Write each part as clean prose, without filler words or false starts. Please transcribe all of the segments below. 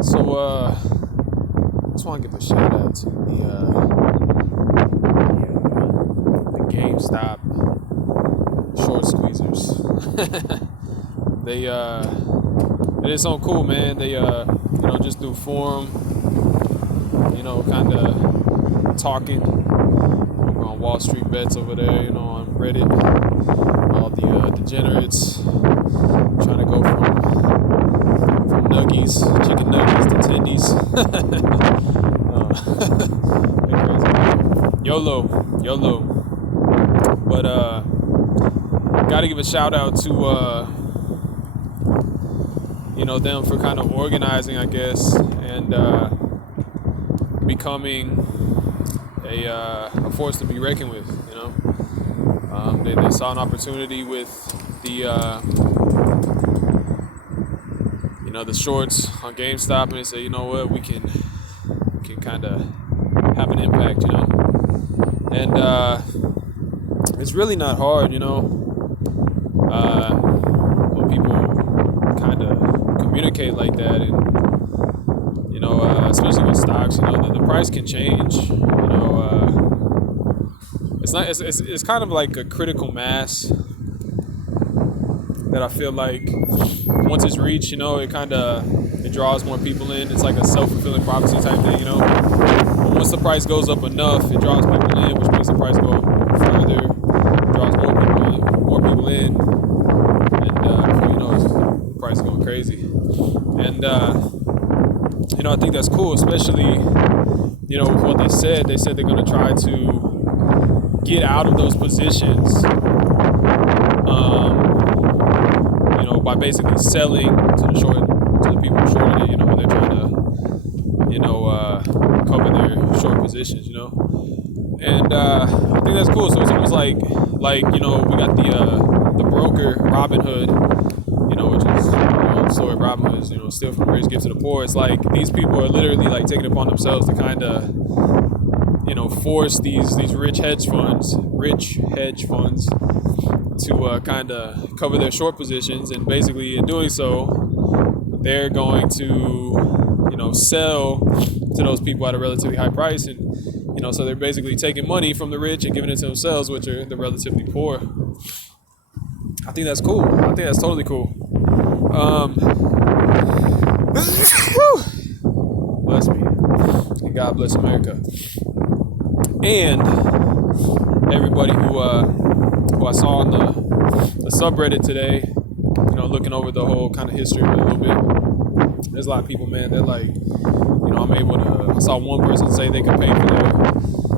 So, just want to give a shout out to the GameStop short squeezers. They, it is something cool, man. They, just do forum, kind of talking over on Wall Street Bets over there, on Reddit. All the degenerates trying to go from nuggies, chicken nuggies to tendies. Crazy. YOLO. But gotta give a shout out to them for kind of organizing, I guess, and becoming a force to be reckoned with. They saw an opportunity with the shorts on GameStop, and they said, you know what, we can kind of have an impact, and it's really not hard, when people kind of communicate like that, and especially with stocks, the price can change, it's kind of like a critical mass that I feel like once it's reached, it draws more people in. It's like a self-fulfilling prophecy type thing, But once the price goes up enough, it draws people in, which makes the price go further, draws more people in, and before you know it, the price is going crazy. And I think that's cool, especially with what they said. They said they're going to try to get out of those positions. By basically selling to the people who shorted it, when they're trying to, cover their short positions, and I think that's cool. So it's almost like we got the broker Robinhood, which is the story of Robinhood is, steal from the rich, give to the poor. It's like these people are literally like taking it upon themselves to kind of, force these rich hedge funds to kind of cover their short positions, and basically in doing so, they're going to, sell to those people at a relatively high price, and so they're basically taking money from the rich and giving it to themselves, which are the relatively poor. I think that's cool. I think that's totally cool. Bless me, and God bless America, and everybody who I saw on the subreddit today, looking over the whole kind of history of it a little bit. There's a lot of people, man, they're like, I saw one person say they could pay for their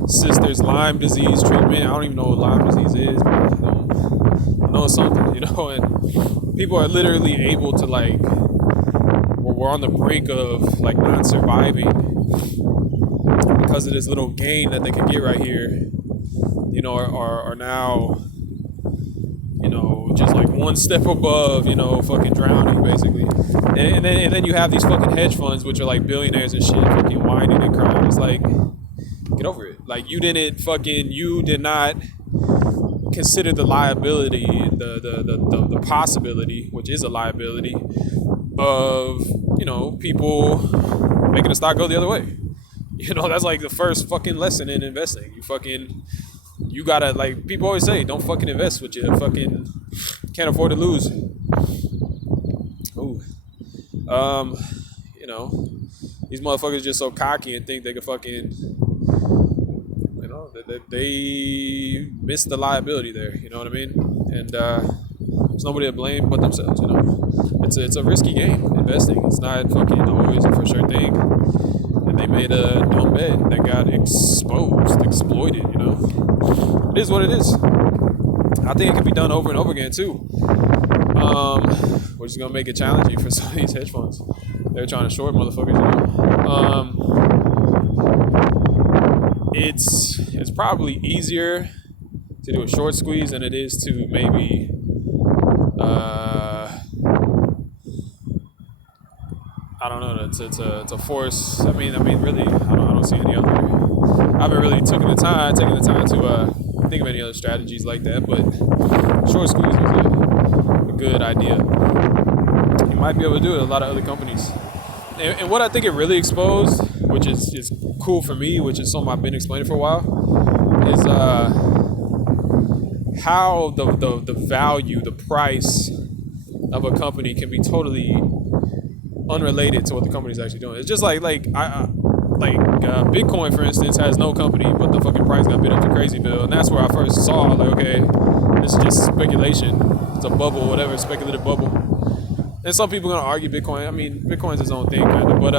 sister's Lyme disease treatment. I don't even know what Lyme disease is, but I know it's something, and people are literally able to, like, we're on the brink of, like, not surviving because of this little gain that they could get right here, are now, just like one step above, fucking drowning, basically. And then you have these fucking hedge funds, which are like billionaires and shit, fucking whining and crying. It's like, get over it. Like, you did not consider the liability, the possibility, which is a liability, of, people making the stock go the other way. That's like the first fucking lesson in investing. You gotta, like, people always say, don't fucking invest what you fucking can't afford to lose. Ooh. These motherfuckers just so cocky and think they can fucking, they miss the liability there, you know what I mean? And there's nobody to blame but themselves, It's a risky game, investing. It's not fucking always a for sure thing. And they made a dumb bet that got exploited, It is what it is. I think it can be done over and over again too. We're just gonna make it challenging for some of these hedge funds. They're trying to short motherfuckers, It's probably easier to do a short squeeze than it is to maybe I don't know, to force. I mean, really, I don't see any other. I haven't really taken the time to think of any other strategies like that. But short squeeze was a good idea. You might be able to do it. A lot of other companies, And what I think it really exposed, which is cool for me, which is something I've been explaining for a while, is how the value, the price of a company can be totally unrelated to what the company's actually doing. It's just like Bitcoin, for instance, has no company, but the fucking price got bid up to Crazyville, and that's where I first saw, like, okay, this is just speculation. It's a bubble, whatever, speculative bubble. And some people are gonna argue Bitcoin. I mean, Bitcoin's its own thing, kind of, but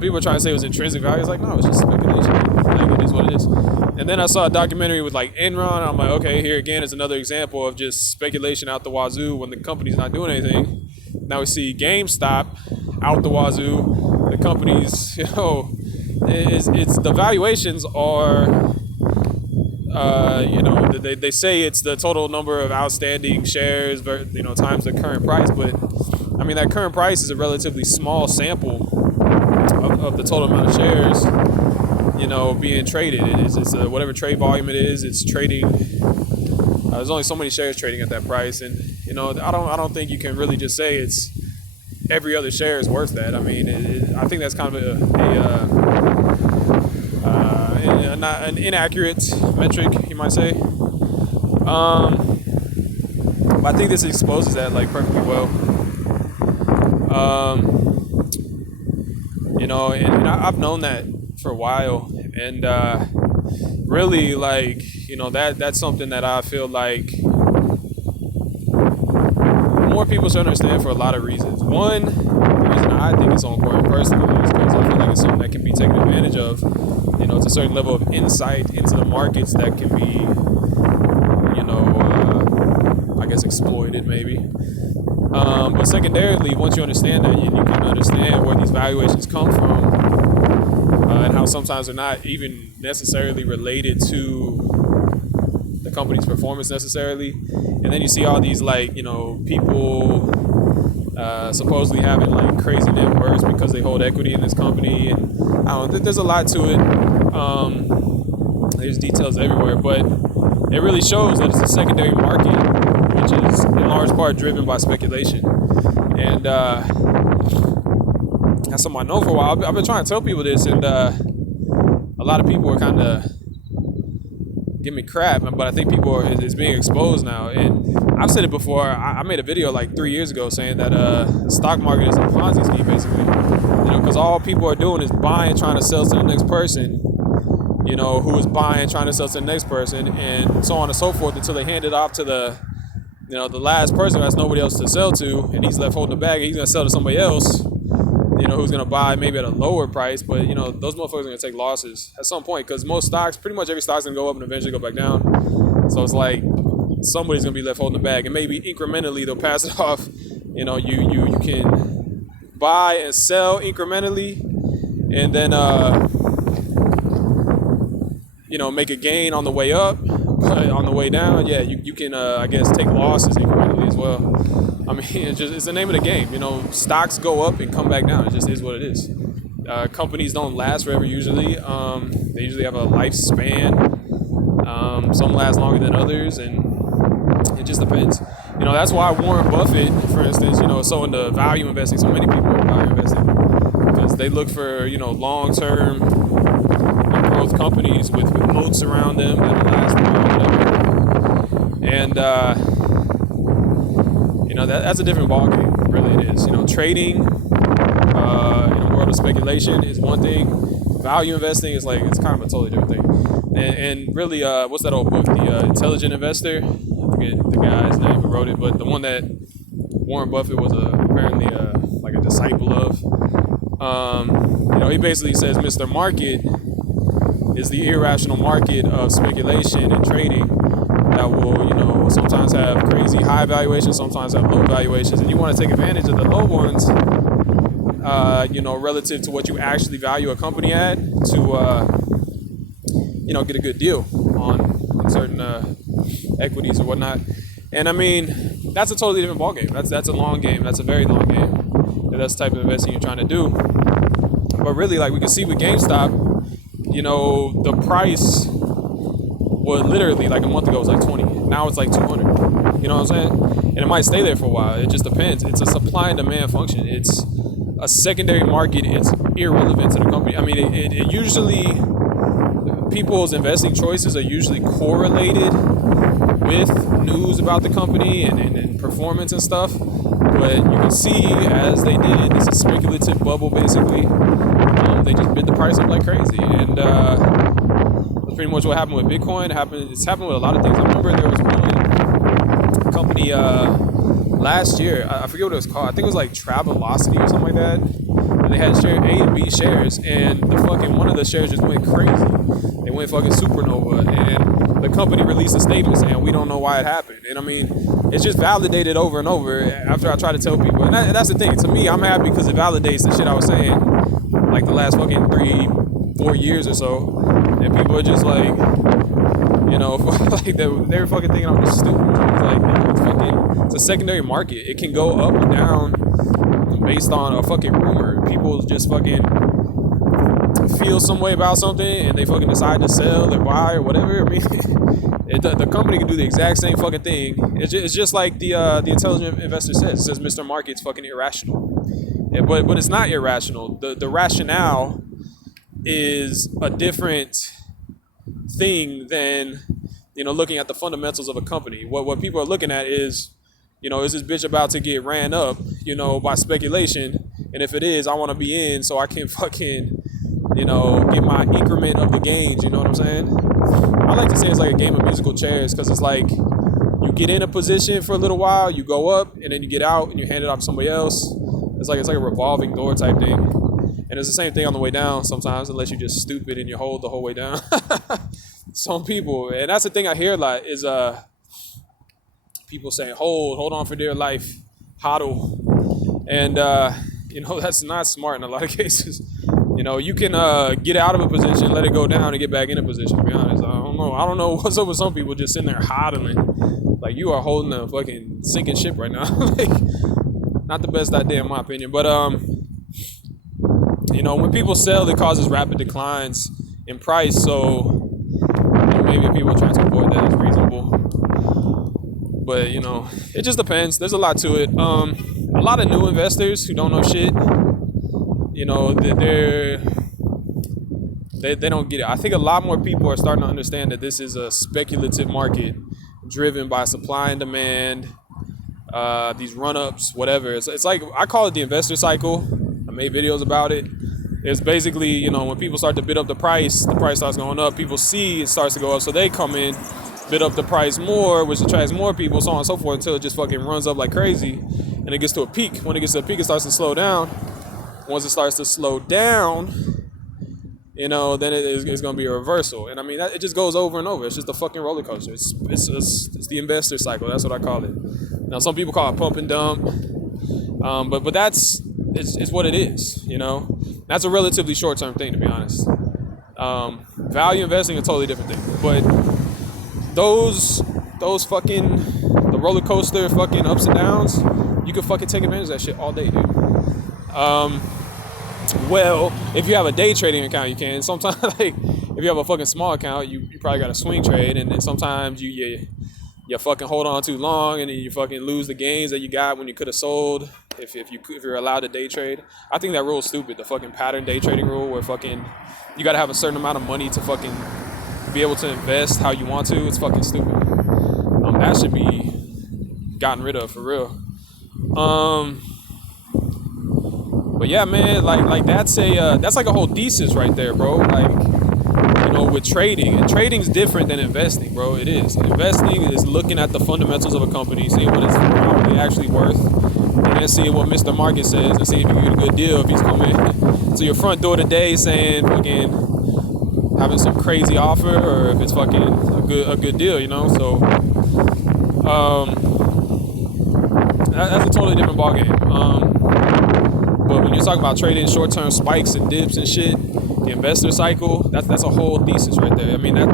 people are trying to say it was intrinsic value. It's like, no, it's just speculation. Like, it is what it is. And then I saw a documentary with like Enron. And I'm like, okay, here again is another example of just speculation out the wazoo when the company's not doing anything. Now we see GameStop out the wazoo. The companies, it's the valuations are, they say it's the total number of outstanding shares, times the current price. But I mean, that current price is a relatively small sample of the total amount of shares, being traded. It's whatever trade volume it is. It's trading. There's only so many shares trading at that price, and I don't think you can really just say it's every other share is worth that. I mean, I think that's kind of an inaccurate metric, you might say. But I think this exposes that like perfectly well. And I've known that for a while, and really, like, that's something that I feel like more people should understand for a lot of reasons. One, the reason I think it's so important personally is because I feel like it's something that can be taken advantage of. It's a certain level of insight into the markets that can be, I guess, exploited maybe. But secondarily, once you understand that, you can understand where these valuations come from, and how sometimes they're not even necessarily related to the company's performance necessarily. And then you see all these people supposedly having like crazy net worths because they hold equity in this company, and there's a lot to it. There's details everywhere, but it really shows that it's a secondary market, which is in large part driven by speculation. And that's something I know for a while. I've been trying to tell people this, and a lot of people are kind of giving me crap, but I think people is being exposed now. And I've said it before. I made a video like 3 years ago saying that the stock market is a Ponzi scheme, basically. Because all people are doing is buying, trying to sell to the next person, who is buying, trying to sell to the next person, and so on and so forth until they hand it off to the last person who has nobody else to sell to, and he's left holding the bag, and he's going to sell to somebody else, who's going to buy maybe at a lower price, but, those motherfuckers are going to take losses at some point, because most stocks, pretty much every stock's going to go up and eventually go back down. So it's like somebody's going to be left holding the bag, and maybe incrementally they'll pass it off. You can buy and sell incrementally, and then, make a gain on the way up, but on the way down, yeah, you can, I guess, take losses incrementally as well. I mean, it's the name of the game. Stocks go up and come back down. It just is what it is. Companies don't last forever usually. They usually have a lifespan. Some last longer than others, and it just depends. That's why Warren Buffett, for instance, is so into value investing. So many people are value investing because they look for, long-term growth companies with moats around them that last forever. And that's a different ballgame. Really, it is. Trading, in a world of speculation is one thing. Value investing is it's kind of a totally different thing. And really, what's that old book? The Intelligent Investor. I forget the guy's name who wrote it, but the one that Warren Buffett was apparently a disciple of. He basically says Mr. Market is the irrational market of speculation and trading that will, sometimes have crazy high valuations, sometimes have low valuations, and you want to take advantage of the low ones, relative to what you actually value a company at to, get a good deal on certain equities or whatnot. And I mean, that's a totally different ballgame. That's a long game. That's a very long game. If that's the type of investing you're trying to do. But really, we can see with GameStop, the price was literally a month ago was 20. Now it's 200. You know what I'm saying? And it might stay there for a while. It just depends. It's a supply and demand function. It's a secondary market. It's irrelevant to the company. I mean, it usually, people's investing choices are usually correlated with news about the company and performance and stuff. But you can see, as they did, it's a speculative bubble basically. They just bid the price up like crazy, and that's pretty much what happened with Bitcoin. It's happened with a lot of things. I remember there was one company last year. I forget what it was called. I think it was like Travelocity or something like that. And they had share A and B shares, and the fucking one of the shares just went crazy. They went fucking supernova, and the company released a statement saying we don't know why it happened. And I mean, it's just validated over and over after I try to tell people. And that's the thing. To me, I'm happy because it validates the shit I was saying like the last fucking 3-4 years or so. And people are just like, you know, like they were fucking thinking I'm just stupid. It's like, it's a secondary market. It can go up or down based on a fucking rumor. People just fucking feel some way about something and they fucking decide to sell or buy or whatever. I mean, the company can do the exact same fucking thing. It's just like the intelligent investor says. It says Mr. Market's fucking irrational. Yeah, but it's not irrational. The rationale is a different thing than, you know, looking at the fundamentals of a company. What people are looking at is, you know, is this bitch about to get ran up, you know, by speculation? And if it is, I want to be in so I can fucking, you know, get my increment of the gains. You know what I'm saying? I like to say it's like a game of musical chairs, because it's like you get in a position for a little while, you go up, and then you get out and you hand it off to somebody else. It's like a revolving door type thing. And it's the same thing on the way down sometimes, unless you're just stupid and you hold the whole way down. Some people, and that's the thing I hear a lot, is people saying hold on for dear life, hodl. And you know, that's not smart in a lot of cases. You know, you can get out of a position, let it go down, and get back in a position, to be honest. I don't know what's up with some people just sitting there hodling. Like, you are holding a fucking sinking ship right now. Like, not the best idea in my opinion. But you know, when people sell, it causes rapid declines in price. So, you know, maybe people try to avoid that. It's reasonable. But, you know, it just depends. There's a lot to it. A lot of new investors who don't know shit, you know, they don't get it. I think a lot more people are starting to understand that this is a speculative market driven by supply and demand, these run-ups, whatever. It's like, I call it the investor cycle. I made videos about it. It's basically, you know, when people start to bid up the price starts going up. People see it starts to go up, so they come in, bid up the price more, which attracts more people, so on and so forth, until it just fucking runs up like crazy, and it gets to a peak. When it gets to a peak, it starts to slow down. Once it starts to slow down, you know, then it's going to be a reversal. And I mean, it just goes over and over. It's just a fucking roller coaster. It's the investor cycle. That's what I call it. Now, some people call it pump and dump, but that's it's what it is. You know, that's a relatively short-term thing, to be honest. Value investing is a totally different thing. But those fucking, the roller coaster fucking ups and downs, you can fucking take advantage of that shit all day, dude. Well, if you have a day trading account, you can. Sometimes, like, if you have a fucking small account, you probably got a swing trade, and then sometimes you fucking hold on too long, and then you fucking lose the gains that you got when you could have sold. If you're allowed to day trade, I think that rule is stupid. The fucking pattern day trading rule, where fucking you gotta have a certain amount of money to fucking be able to invest how you want to. It's fucking stupid. That should be gotten rid of for real. But yeah, man, like that's like a whole thesis right there, bro. Like, you know, with trading, and trading's different than investing, bro. It is. Investing is looking at the fundamentals of a company, seeing what it's probably actually worth, and then seeing what Mr. Market says, and seeing if you get a good deal if he's coming to your front door today saying fucking having some crazy offer, or if it's fucking a good deal, you know. So that's a totally different ballgame. But when you're talking about trading short-term spikes and dips and shit, the investor cycle, that's a whole thesis right there. I mean, I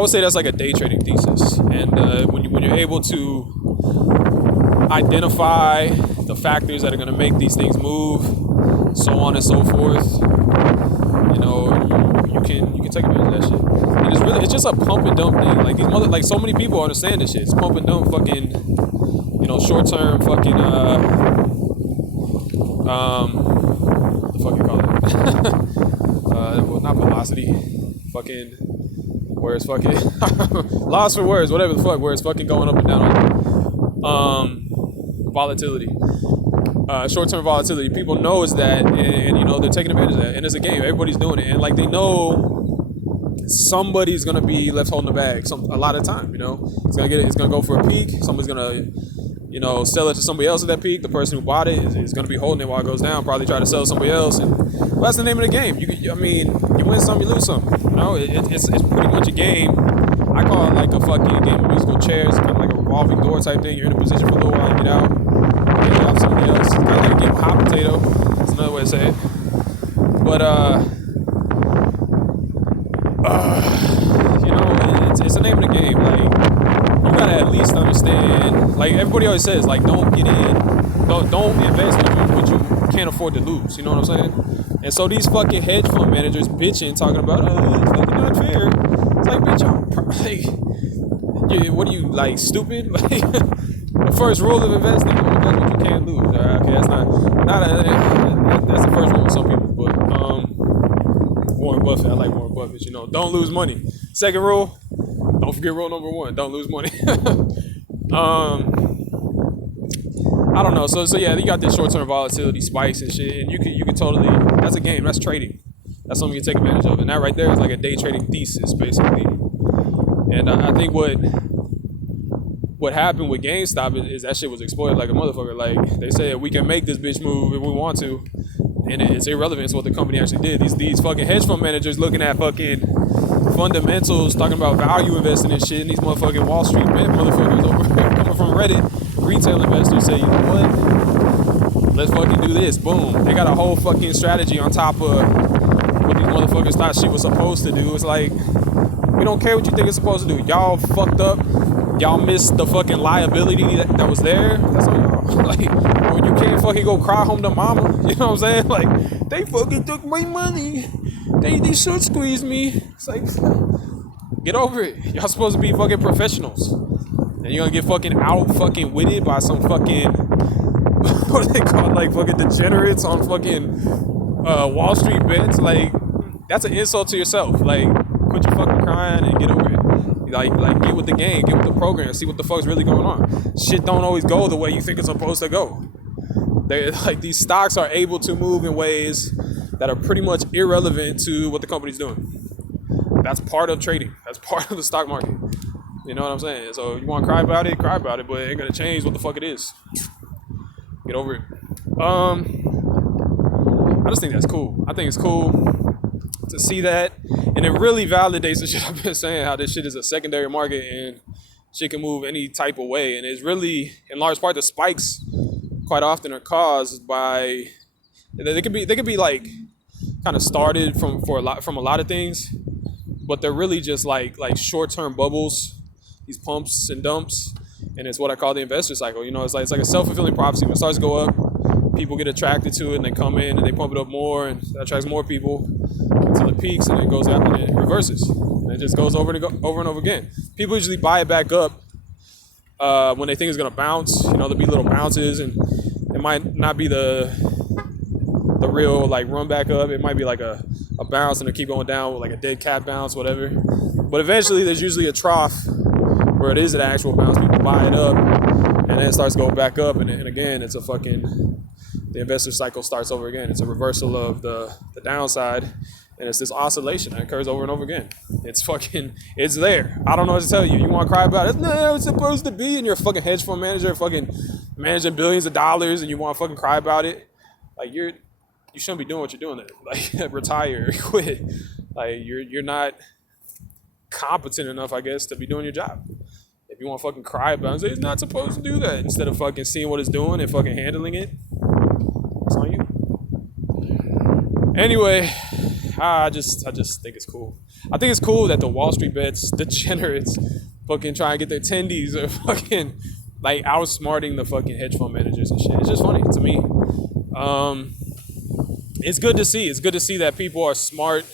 would say that's like a day trading thesis. And when you're able to identify the factors that are going to make these things move, so on and so forth, you know, you can take advantage of that shit. And it's just a pump and dump thing. Like so many people understand this shit. It's pump and dump fucking short-term fucking what the fuck you call it? Well, not velocity, fucking where it's fucking lost for words, whatever the fuck, where it's fucking going up and down. Volatility. Short-term volatility. People knows that, and they're taking advantage of that. And it's a game. Everybody's doing it, and like they know somebody's gonna be left holding the bag. A lot of time, it's gonna it's gonna go for a peak. Somebody's gonna, sell it to somebody else at that peak. The person who bought it is gonna be holding it while it goes down. Probably try to sell to somebody else, and that's the name of the game. You win some, you lose some. It's pretty much a game. I call it like a fucking game of musical chairs, kind of like a revolving door type thing. You're in a position for a little while, you get out, you get off somebody else. It's kind of like a game of hot potato. That's another way to say it. But it's the name of the game. Like, you gotta at least understand. Like everybody always says, like, don't invest what you can't afford to lose. You know what I'm saying? And so these fucking hedge fund managers bitching, talking about, it's fucking not fair. It's like, bitch, what are you, like, stupid? Like, the first rule of investing, don't invest what you can't lose. Okay, that's that's the first rule with some people. But Warren Buffett, I like Warren Buffett. Don't lose money. Second rule, don't forget rule number 1, don't lose money. I don't know. So yeah, you got this short-term volatility spikes and shit, and you can totally. That's a game. That's trading. That's something you can take advantage of, and that right there is like a day trading thesis, basically. And I think what happened with GameStop is that shit was exploited like a motherfucker. Like they said, we can make this bitch move if we want to, and it's irrelevant to what the company actually did. These fucking hedge fund managers looking at fucking fundamentals, talking about value investing and shit, and these motherfucking Wall Street motherfuckers over coming from Reddit, retail investors say, you know what? Let's fucking do this. Boom. They got a whole fucking strategy on top of what these motherfuckers thought shit was supposed to do. It's like, we don't care what you think it's supposed to do. Y'all fucked up. Y'all missed the fucking liability that was there. That's on y'all. Like, when you can't fucking go cry home to mama. You know what I'm saying? Like, they fucking took my money. They short squeezed me. It's like, get over it. Y'all supposed to be fucking professionals. And you're gonna get fucking out fucking witted by some fucking, what do they call it? Like fucking degenerates on fucking Wall Street bets. Like, that's an insult to yourself. Like, quit your fucking crying and get over it. Like get with the game, get with the program, see what the fuck's really going on. Shit don't always go the way you think it's supposed to go. Like, these stocks are able to move in ways that are pretty much irrelevant to what the company's doing. That's part of trading. That's part of the stock market. You know what I'm saying? So you want to cry about it, but it ain't gonna change what the fuck it is. Get over it. I just think that's cool. I think it's cool to see that, and it really validates the shit I've been saying, how this shit is a secondary market and shit can move any type of way. And it's really, in large part, the spikes quite often are caused by, they could be like kind of started from a lot of things, but they're really just like short-term bubbles, these pumps and dumps, and it's what I call the investor cycle. It's like a self-fulfilling prophecy. When it starts to go up, people get attracted to it and they come in and they pump it up more, and that attracts more people until it peaks, and it goes out and it reverses, and it just goes over and over again. People usually buy it back up when they think it's gonna bounce. There'll be little bounces, and it might not be the real like run back up. It might be like a bounce, and it'll keep going down with like a dead cat bounce, whatever. But eventually there's usually a trough where it is an actual bounce. People buy it up, and then it starts going back up, and again it's the investor cycle starts over again. It's a reversal of the downside, and it's this oscillation that occurs over and over again. It's there. I don't know what to tell you. You want to cry about it? No, it's supposed to be. And you're a fucking hedge fund manager, fucking managing billions of dollars, and you want to fucking cry about it. Like, you shouldn't be doing what you're doing there. Like, retire, quit. Like, you're not competent enough, I guess, to be doing your job. If you want to fucking cry about it, say it's not supposed to do that, instead of fucking seeing what it's doing and fucking handling it. It's on you. Anyway, I just think it's cool. I think it's cool that the Wall Street bets, degenerates, fucking try and get their attendees are fucking like outsmarting the fucking hedge fund managers and shit. It's just funny to me. It's good to see. It's good to see that people are smart,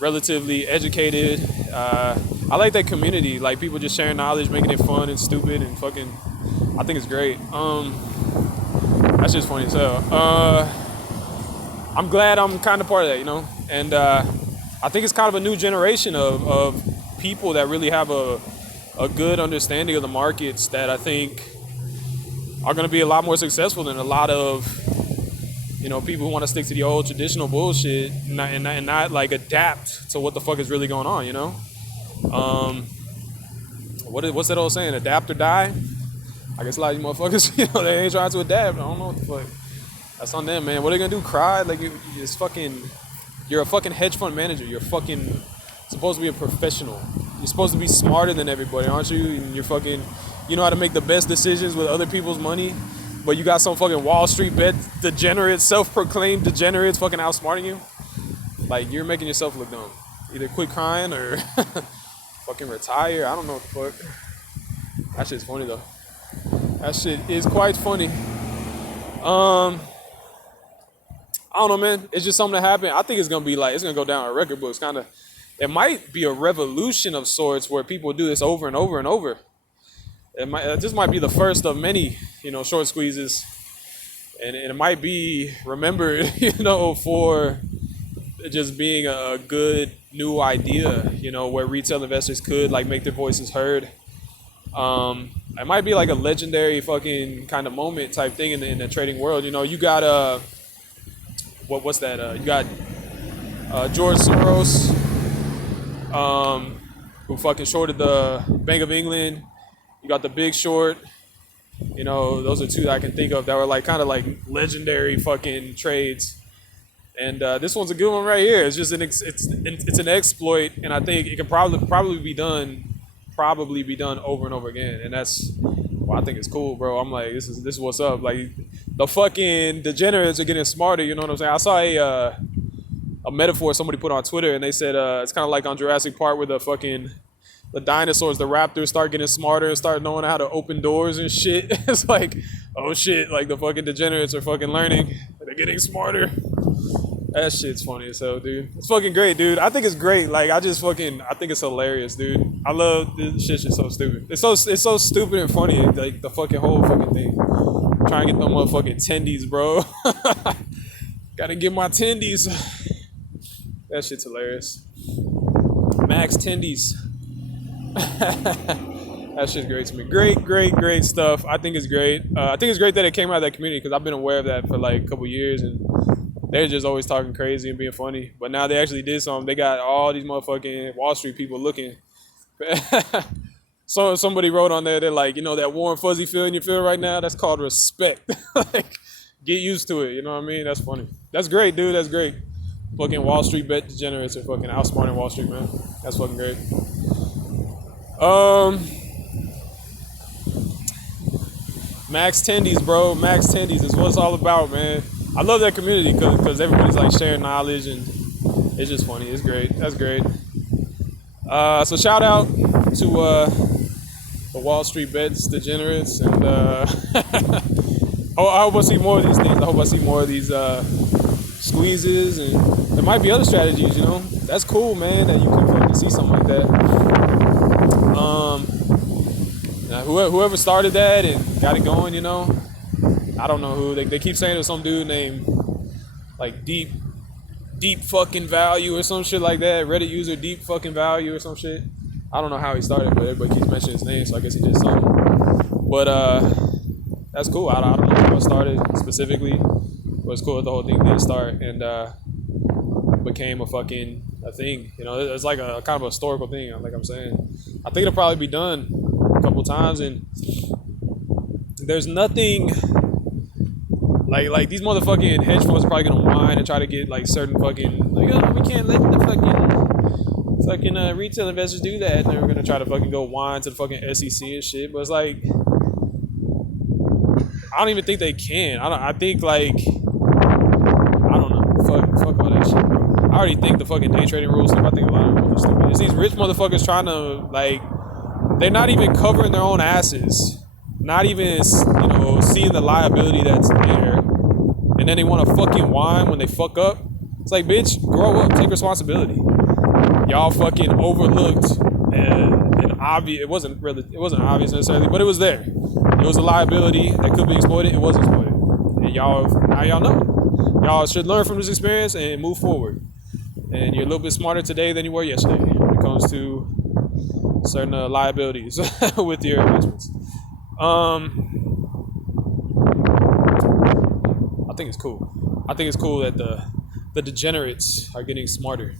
relatively educated. I like that community. Like, people just sharing knowledge, making it fun and stupid and fucking I think it's great. That's just funny as hell. I'm glad I'm kind of part of that, you know. And I think it's kind of a new generation of people that really have a good understanding of the markets that I think are going to be a lot more successful than a lot of, you know, people who want to stick to the old traditional bullshit and not like adapt to what the fuck is really going on, you know. What's that old saying? Adapt or die. I guess a lot of you motherfuckers, you know, they ain't trying to adapt. I don't know what the fuck. That's on them, man. What are they gonna do? Cry? Like you're a fucking hedge fund manager. You're fucking supposed to be a professional. You're supposed to be smarter than everybody, aren't you? And you know how to make the best decisions with other people's money. But you got some fucking Wall Street bet degenerates, self-proclaimed degenerates fucking outsmarting you. Like, you're making yourself look dumb. Either quit crying or fucking retire. I don't know what the fuck. That shit's funny though. That shit is quite funny. I don't know, man. It's just something that happened. I think it's gonna go down a record books. Kind of. It might be a revolution of sorts where people do this over and over and over. This might be the first of many, you know, short squeezes, and it might be remembered, you know, for just being a good new idea, you know, where retail investors could like make their voices heard. It might be like a legendary fucking kind of moment type thing in the trading world. You know, you got what's that? You got George Soros, who fucking shorted the Bank of England. You got the Big Short. You know, those are two that I can think of that were like kind of like legendary fucking trades. And this one's a good one right here. It's just it's an exploit, and I think it can probably be done over and over again. And that's I think it's cool, bro. I'm like, this is what's up. Like, the fucking degenerates are getting smarter. You know what I'm saying? I saw a metaphor somebody put on Twitter, and they said it's kind of like on Jurassic Park where the dinosaurs, the raptors, start getting smarter and start knowing how to open doors and shit. It's like, oh shit, like the fucking degenerates are fucking learning. They're getting smarter. That shit's funny as hell, dude. It's fucking great, dude. I think it's great. Like, I think it's hilarious, dude. I love this shit. Just so stupid. It's so stupid and funny. Like, the fucking whole fucking thing. Trying to get them motherfucking tendies, bro. Gotta get my tendies. That shit's hilarious. Max tendies. That shit's great to me. Great stuff. I think it's great. I think it's great that it came out of that community, because I've been aware of that for like a couple years, and they're just always talking crazy and being funny. But now they actually did something. They got all these motherfucking Wall Street people looking. So somebody wrote on there, they're like, you know, that warm fuzzy feeling you feel right now, that's called respect. Like, get used to it. You know what I mean? That's funny. That's great, dude. That's great. Fucking Wall Street bet degenerates are fucking outsmarting Wall Street, man. That's fucking great. Max Tendies, bro. Max Tendies is what it's all about, man. I love that community because everybody's like sharing knowledge, and it's just funny. It's great. That's great. So shout out to the Wall Street bets degenerates, and I hope I see more of these things. I hope I see more of these squeezes, and there might be other strategies. You know, that's cool, man. That you can fucking see something like that. Whoever started that and got it going, you know, I don't know who. They keep saying there's some dude named like deep fucking value or some shit like that. Reddit user deep fucking value or some shit. I don't know how he started, but everybody keeps mentioning his name, so I guess he did something. But that's cool. I don't know how it started specifically, but it's cool that the whole thing did start and became a thing. You know, it's like a kind of a historical thing, like I'm saying. I think it'll probably be done a couple times, and there's nothing like these motherfucking hedge funds are probably gonna whine and try to get like certain fucking like, oh, we can't let the fucking retail investors do that, and they're gonna try to fucking go whine to the fucking SEC and shit. But it's like, I don't even think they can. I think like, I don't know. Fuck all that shit. I already think the fucking day trading rules stuff. I think a lot of them are stupid. It's these rich motherfuckers trying to like, they're not even covering their own asses. Not even, you know, seeing the liability that's there, and then they want to fucking whine when they fuck up. It's like, bitch, grow up, take responsibility. Y'all fucking overlooked an obvious. It wasn't obvious necessarily, but it was there. It was a liability that could be exploited. It was exploited, and now y'all know. Y'all should learn from this experience and move forward. And you're a little bit smarter today than you were yesterday when it comes to certain liabilities with your investments. I think it's cool. I think it's cool that the degenerates are getting smarter.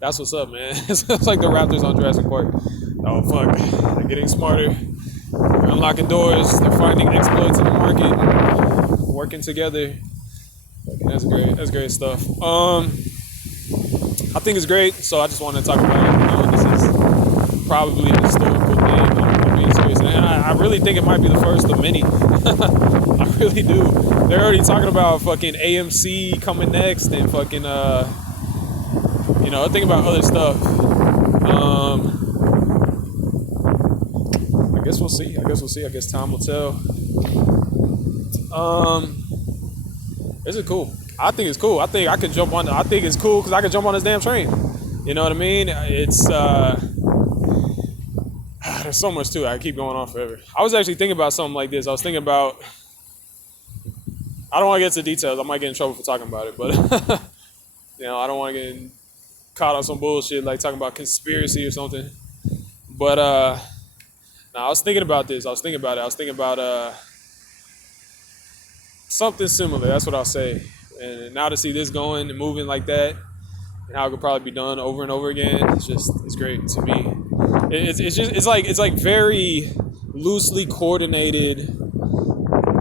That's what's up, man. It's like the Raptors on Jurassic Park. Oh fuck, they're getting smarter. They're unlocking doors. They're finding exploits in the market. Working together. That's great. That's great stuff. I think it's great. So I just want to talk about it. This is probably a historical thing. I'm being serious, and I really think it might be the first of many. I really do. They're already talking about fucking AMC coming next and fucking think about other stuff. I guess we'll see. I guess time will tell. This is cool. I think it's cool. I think it's cool because I can jump on this damn train. You know what I mean? It's there's so much to it. I keep going on forever. I was actually thinking about something like this. I was thinking about. I don't want to get into details. I might get in trouble for talking about it, but I don't want to get caught on some bullshit like talking about conspiracy or something. But I was thinking about this. I was thinking about something similar. That's what I'll say. And now to see this going and moving like that, and how it could probably be done over and over again, it's great to me. It's like very loosely coordinated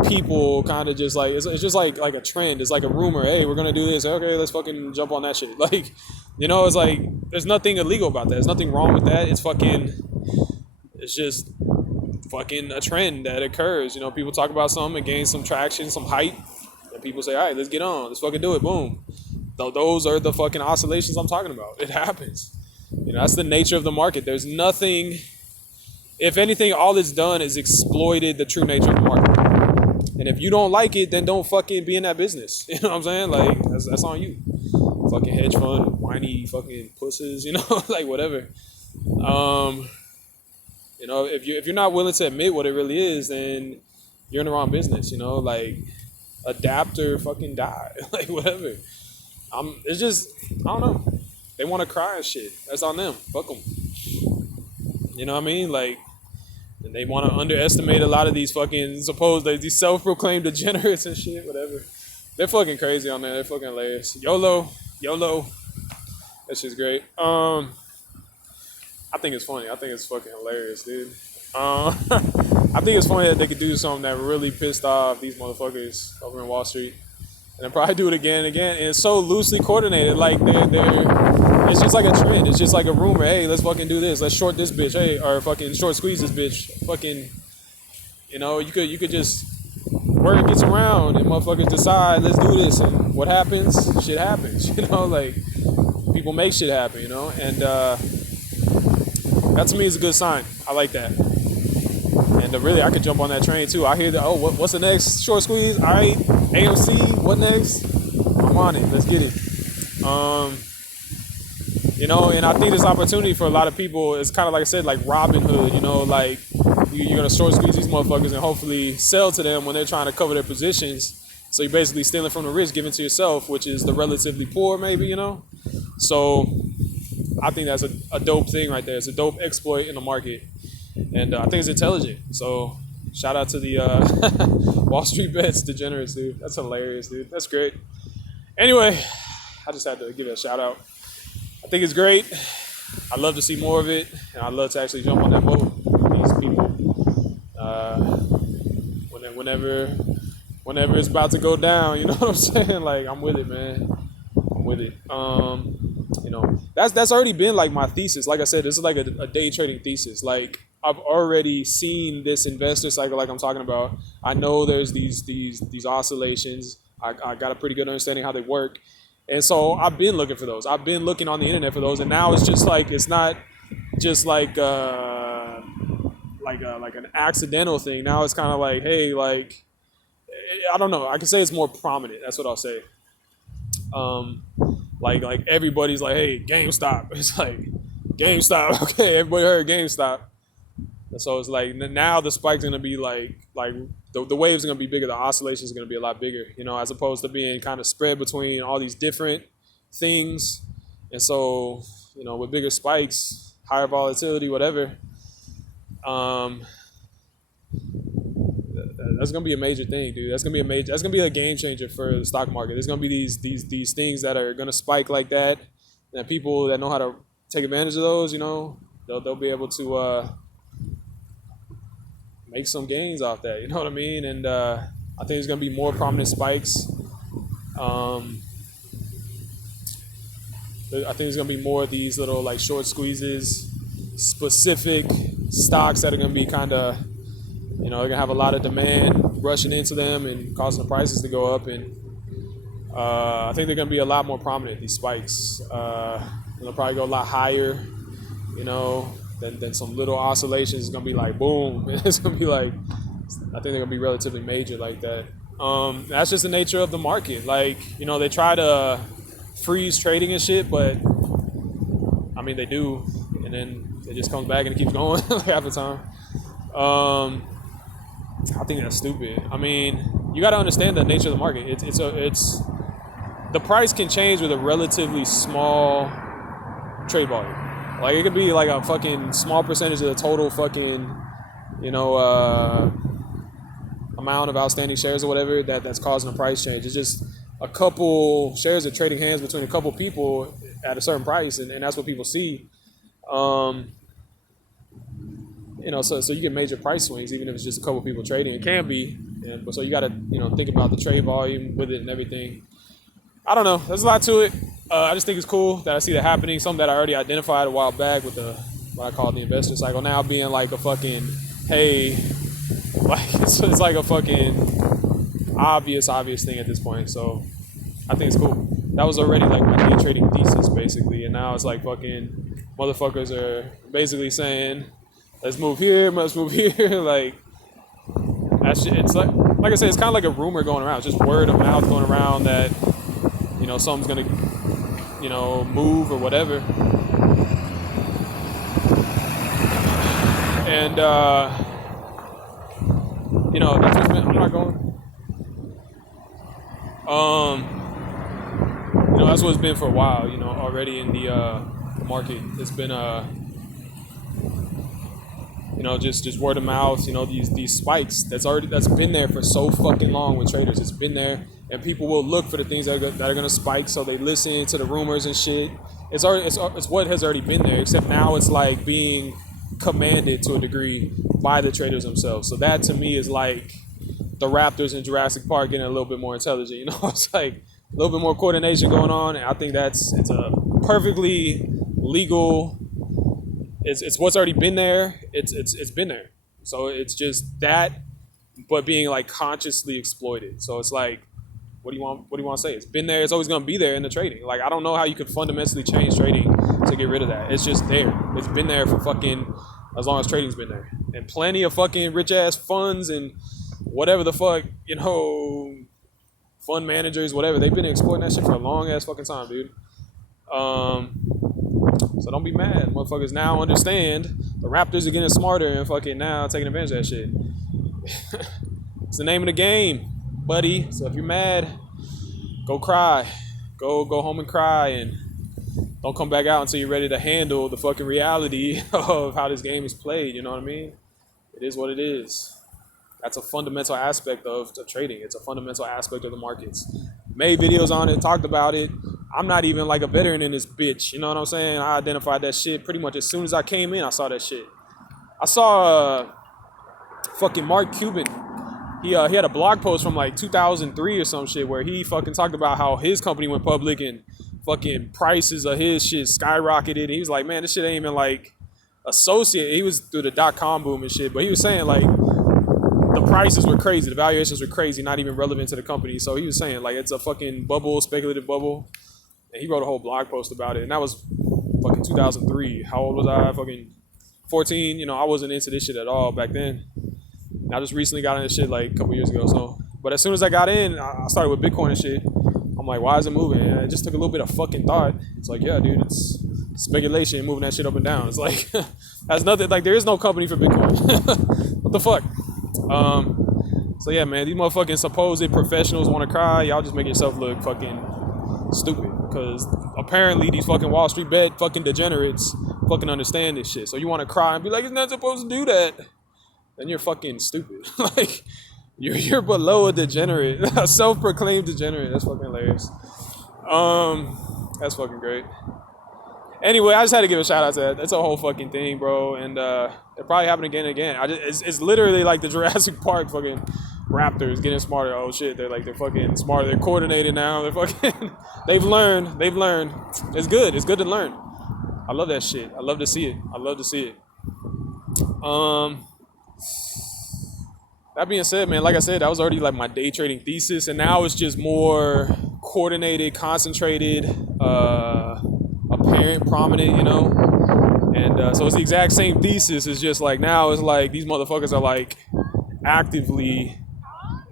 people, kind of just like it's just like a trend. It's like a rumor. Hey, we're gonna do this. Okay, let's fucking jump on that shit. Like, it's like there's nothing illegal about that. There's nothing wrong with that. It's just fucking a trend that occurs. People talk about something, it gains some traction, some hype, and people say, all right, let's get on. Let's fucking do it. Boom. Those are the fucking oscillations I'm talking about. It happens. That's the nature of the market. There's nothing. If anything, all it's done is exploited the true nature of the market. And if you don't like it, then don't fucking be in that business. You know what I'm saying? Like, that's on you. Fucking hedge fund, whiny fucking pussies, like whatever. If you're not willing to admit what it really is, then you're in the wrong business, like adapt or fucking die. Like whatever. It's just, I don't know. They want to cry and shit. That's on them. Fuck them. You know what I mean? Like, and they want to underestimate a lot of these fucking these self-proclaimed degenerates and shit, whatever. They're fucking crazy on there. They're fucking hilarious. YOLO. That shit's great. I think it's funny. I think it's fucking hilarious, dude. I think it's funny that they could do something that really pissed off these motherfuckers over in Wall Street. And then probably do it again and again. And it's so loosely coordinated. Like, it's just like a trend. It's just like a rumor. Hey, let's fucking do this. Let's short this bitch. Hey, or fucking short squeeze this bitch. Fucking, you could just, word gets around and motherfuckers decide, let's do this. And what happens? Shit happens. Like, people make shit happen, And that to me is a good sign. I like that. And really, I could jump on that train too. I hear that, what's the next short squeeze? All right, AMC, what next? I'm on it. Let's get it. And I think this opportunity for a lot of people is kind of like I said, like Robin Hood, like you're going to short squeeze these motherfuckers and hopefully sell to them when they're trying to cover their positions. So you're basically stealing from the rich, giving to yourself, which is the relatively poor maybe, So I think that's a dope thing right there. It's a dope exploit in the market. And I think it's intelligent. So shout out to the Wall Street Bets degenerates, dude. That's hilarious, dude. That's great. Anyway, I just had to give it a shout out. I think it's great. I'd love to see more of it. And I'd love to actually jump on that boat with these people. Whenever it's about to go down, you know what I'm saying? Like, I'm with it, man. I'm with it. That's already been like my thesis. Like I said, this is like a day trading thesis. Like, I've already seen this investor cycle like I'm talking about. I know there's these oscillations. I got a pretty good understanding how they work. And so I've been looking for those. I've been looking on the internet for those. And now it's just like, it's not just like an accidental thing. Now it's kind of like, hey, like, I don't know. I can say it's more prominent. That's what I'll say. Like everybody's like, hey, GameStop. It's like, GameStop. Okay, everybody heard GameStop. And so it's like now the spike's gonna be like the waves are gonna be bigger. The oscillations are gonna be a lot bigger, as opposed to being kind of spread between all these different things. And so, with bigger spikes, higher volatility, whatever, that's gonna be a major thing, dude. That's gonna be a game changer for the stock market. There's gonna be these things that are gonna spike like that, and people that know how to take advantage of those, they'll be able to make some gains off that. You know what I mean? And I think there's gonna be more prominent spikes. I think there's gonna be more of these little like short squeezes, specific stocks that are gonna be kind of, they're gonna have a lot of demand rushing into them and causing the prices to go up. And I think they're gonna be a lot more prominent, these spikes. They'll probably go a lot higher, than some little oscillations. It's gonna be like boom. It's gonna be like, I think they're gonna be relatively major like that. That's just the nature of the market. Like, they try to freeze trading and shit, but I mean they do, and then it just comes back and it keeps going like half the time. I think that's stupid. I mean, you got to understand the nature of the market. It's the price can change with a relatively small trade volume. Like it could be like a fucking small percentage of the total fucking, amount of outstanding shares or whatever that's causing a price change. It's just a couple shares are trading hands between a couple people at a certain price, and that's what people see. So you get major price swings even if it's just a couple people trading. It can be, but so you got to think about the trade volume with it and everything. I don't know. There's a lot to it. I just think it's cool that I see that happening. Something that I already identified a while back with what I call the investor cycle now being like a fucking it's like a fucking obvious thing at this point. So I think it's cool. That was already like my day trading thesis basically, and now it's like fucking motherfuckers are basically saying, let's move here. Like that shit. It's like I said, it's kind of like a rumor going around, just word of mouth going around that something's gonna move or whatever. And that's what's been. I'm not going. That's what it's been for a while. Already in the market, it's been just word of mouth. These spikes that's been there for so fucking long with traders. It's been there, and people will look for the things that are gonna spike, so they listen to the rumors and shit. It's what has already been there, except now it's like being commanded to a degree by the traders themselves. So that to me is like the Raptors in Jurassic Park getting a little bit more intelligent. It's like a little bit more coordination going on, and I think it's a perfectly legal. It's what's already been there. It's been there. So it's just that, but being like consciously exploited. So it's like, what do you want to say? It's been there. It's always gonna be there in the trading. Like I don't know how you could fundamentally change trading to get rid of that. It's just there. It's been there for fucking as long as trading's been there, and plenty of fucking rich ass funds and whatever the fuck fund managers, whatever, they've been exploiting that shit for a long ass fucking time, dude. So don't be mad. Motherfuckers now understand the Raptors are getting smarter and fucking now taking advantage of that shit. It's the name of the game, buddy. So if you're mad, go cry. Go home and cry, and don't come back out until you're ready to handle the fucking reality of how this game is played. You know what I mean? It is what it is. That's a fundamental aspect of trading. It's a fundamental aspect of the markets. Made videos on it, talked about it. I'm not even like a veteran in this bitch. You know what I'm saying? I identified that shit pretty much as soon as I came in. I saw that shit. I saw fucking Mark Cuban. He had a blog post from like 2003 or some shit where he fucking talked about how his company went public and fucking prices of his shit skyrocketed. He was like, man, this shit ain't even like associated. He was through the .com boom and shit, but he was saying like the prices were crazy, the valuations were crazy, not even relevant to the company. So he was saying like it's a fucking bubble, speculative bubble, and he wrote a whole blog post about it. And that was fucking 2003. How old was I? Fucking 14. I wasn't into this shit at all back then. And I just recently got into shit like a couple years ago. So, but as soon as I got in, I started with Bitcoin and shit. I'm like, why is it moving? And it just took a little bit of fucking thought. It's like, yeah, dude, speculation, moving that shit up and down. It's like that's nothing. Like there is no company for Bitcoin. What the fuck? So yeah, man, these motherfucking supposed professionals want to cry. Y'all just make yourself look fucking stupid, because apparently these fucking Wall Street bet fucking degenerates fucking understand this shit. So you want to cry and be like, it's not supposed to do that. Then you're fucking stupid. Like you're below a degenerate, a self-proclaimed degenerate. That's fucking hilarious. That's fucking great. Anyway, I just had to give a shout out to that. That's a whole fucking thing, bro. And it probably happened again and again. It's literally like the Jurassic Park fucking raptors getting smarter. Oh shit, they're fucking smarter. They're coordinated now. They're fucking they've learned. It's good to learn. I love that shit. I love to see it. That being said, man, like I said, that was already like my day trading thesis, and now it's just more coordinated, concentrated, apparent, prominent, you know. And so it's the exact same thesis. It's just like now it's like these motherfuckers are like actively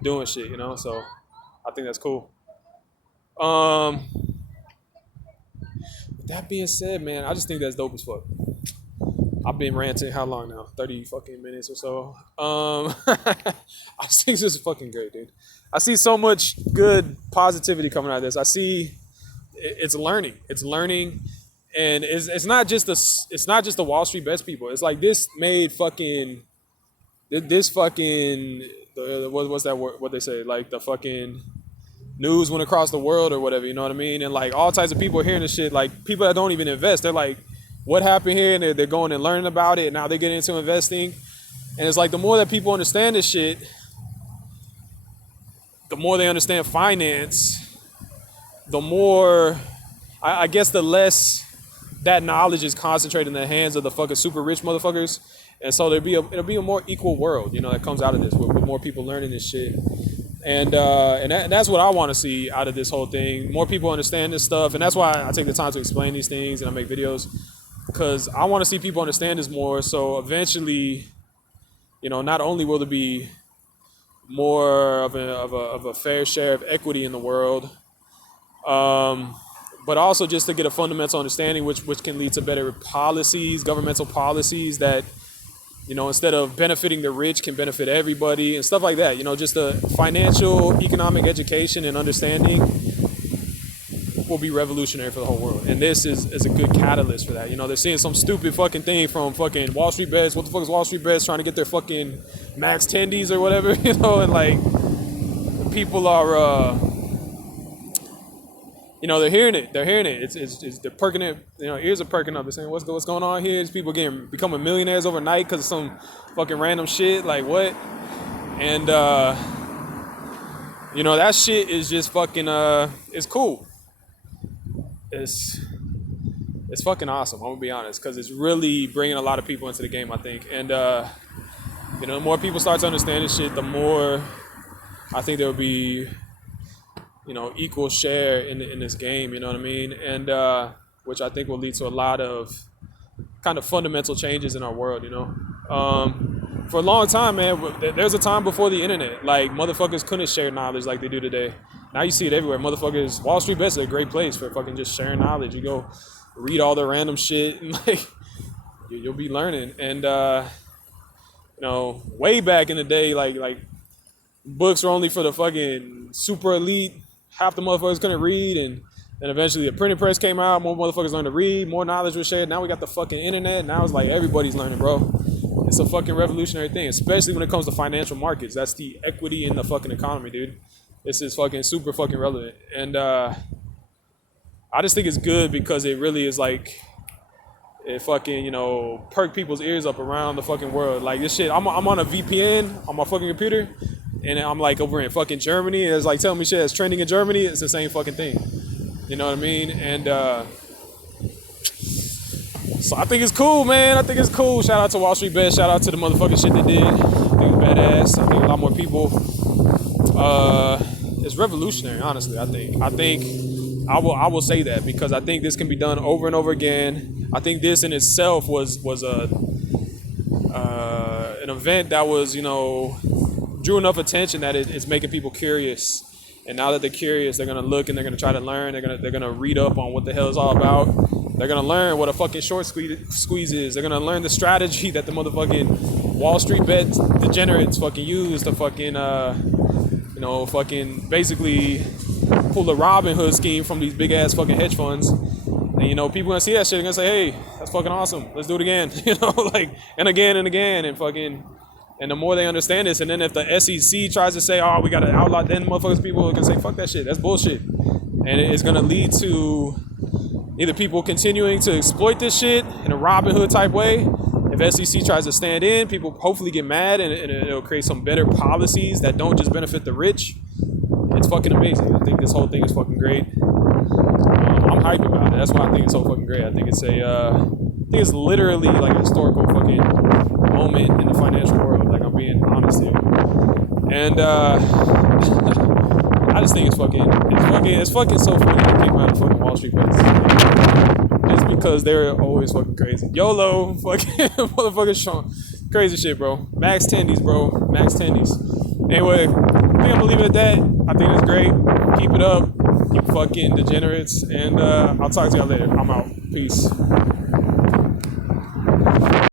doing shit, you know. So I think that's cool. That being said, man, I just think that's dope as fuck. I've been ranting how long now? 30 fucking minutes or so. I just think this is fucking great, dude. I see so much good positivity coming out of this. I see it's learning. And it's not just the Wall Street best people. It's like this made fucking what's that word? What they say? Like the fucking news went across the world or whatever. You know what I mean? And like all types of people are hearing this shit. Like people that don't even invest, they're like, what happened here? And they're going and learning about it. And now they're getting into investing. And it's like the more that people understand this shit, the more they understand finance, the more, I guess, the less that knowledge is concentrated in the hands of the fucking super rich motherfuckers. And so it'll be a more equal world, you know, that comes out of this with more people learning this shit. And that's what I want to see out of this whole thing. More people understand this stuff. And that's why I take the time to explain these things and I make videos. Because I want to see people understand this more. So eventually, you know, not only will there be more of a fair share of equity in the world, but also just to get a fundamental understanding, which can lead to better policies, governmental policies that, you know, instead of benefiting the rich, can benefit everybody and stuff like that. You know, just the financial, economic education and understanding will be revolutionary for the whole world. And this is a good catalyst for that. You know, they're seeing some stupid fucking thing from fucking Wall Street bets. What the fuck is Wall Street bets trying to get their fucking max tendies or whatever, you know, and like people are, you know, they're hearing it. They're perking it, you know, ears are perking up. They're saying, what's going on here? These people becoming millionaires overnight because of some fucking random shit. Like what? And, you know, that shit is just fucking, it's cool. It's fucking awesome. I'm gonna be honest, because it's really bringing a lot of people into the game, I think. And you know, the more people start to understand this shit, the more I think there will be, you know, equal share in this game. You know what I mean? And which I think will lead to a lot of kind of fundamental changes in our world. You know, for a long time, man, there's a time before the internet, like motherfuckers couldn't share knowledge like they do today. Now you see it everywhere. Motherfuckers, Wall Street Bets is a great place for fucking just sharing knowledge. You go read all the random shit and like you'll be learning. And you know, way back in the day, like books were only for the fucking super elite. Half the motherfuckers couldn't read, and then eventually the printing press came out. More motherfuckers learned to read. More knowledge was shared. Now we got the fucking internet. Now it's like everybody's learning, bro. It's a fucking revolutionary thing, especially when it comes to financial markets. That's the equity in the fucking economy, dude. This is fucking super fucking relevant. And I just think it's good because it really is like, it fucking, you know, perk people's ears up around the fucking world. Like this shit, I'm on a VPN on my fucking computer, and I'm like over in fucking Germany, and it's like telling me shit that's trending in Germany. It's the same fucking thing. You know what I mean? And so I think it's cool, man. I think it's cool. Shout out to Wall Street Bets. Shout out to the motherfucking shit they did. I think it's badass. I think a lot more people. It's revolutionary, honestly. I think I will say that because I think this can be done over and over again. I think this in itself was an event that was, you know, drew enough attention that it's making people curious. And now that they're curious, they're gonna look and they're gonna try to learn. They're gonna read up on what the hell it's all about. They're gonna learn what a fucking short squeeze is. They're gonna learn the strategy that the motherfucking Wall Street bet degenerates fucking use to fucking fucking basically pull a Robin Hood scheme from these big ass fucking hedge funds. And people gonna see that shit and gonna say, hey, that's fucking awesome. Let's do it again. And again and again and fucking. And the more they understand this, and then if the SEC tries to say, oh, we gotta outlaw, then motherfuckers, people are gonna say, fuck that shit. That's bullshit. And it's gonna lead to either people continuing to exploit this shit in a Robin Hood type way. If SEC tries to stand in, people hopefully get mad and it'll create some better policies that don't just benefit the rich. It's fucking amazing. I think this whole thing is fucking great. I'm hyped about it. That's why I think it's so fucking great. I think it's literally like a historical fucking moment in the financial world. Like, I'm being honest here. And I just think it's fucking so funny to think about the fucking Wall Street bets. Just because they're always fucking crazy. YOLO, fucking motherfucking Sean. Crazy shit, bro. Max tendies, bro. Max tendies. Anyway, I think I'm gonna leave it at that. I think it's great. Keep it up. You fucking degenerates. And I'll talk to y'all later. I'm out. Peace.